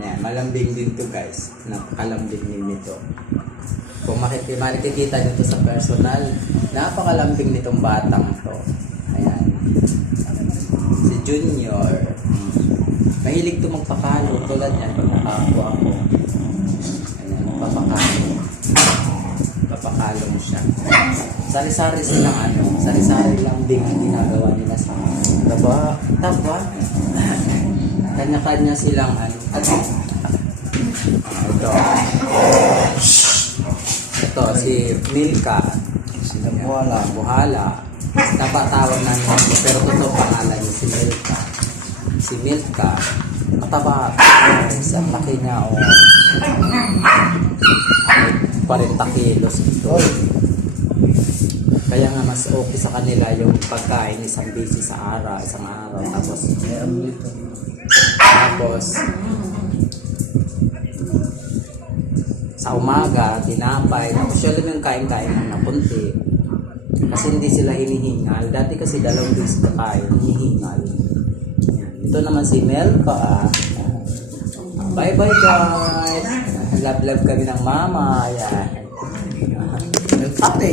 Yan, malambing din to guys. Napakalambing din nito. Kung makikita nyo to sa personal, napakalambing nitong batang to. Ayan. Si Junior. Mahilig to magpakalo. Tulad yan, pag nakapo ako. Ayan, papakalo mo siya. Sari-sari silang sari-sari lang din ang ginagawa nila sa taba. Kanya-kanya silang ito si Milka, sila Buhala. Napatawag namin pero totoo pangalan niya si Milka. Mataba, ang laki niya 40 kilos ito. Kaya nga mas okay sa kanila yung pagkain isang araw. Tapos sa umaga, tinapay. Tapos yun yung kain-kain ng napunti. Kasi hindi sila hinihingal. Dati kasi 2 days kain, hinihingal. Ito naman si Melka. Bye-bye guys. Love kami ng mama. Ayan. Ate.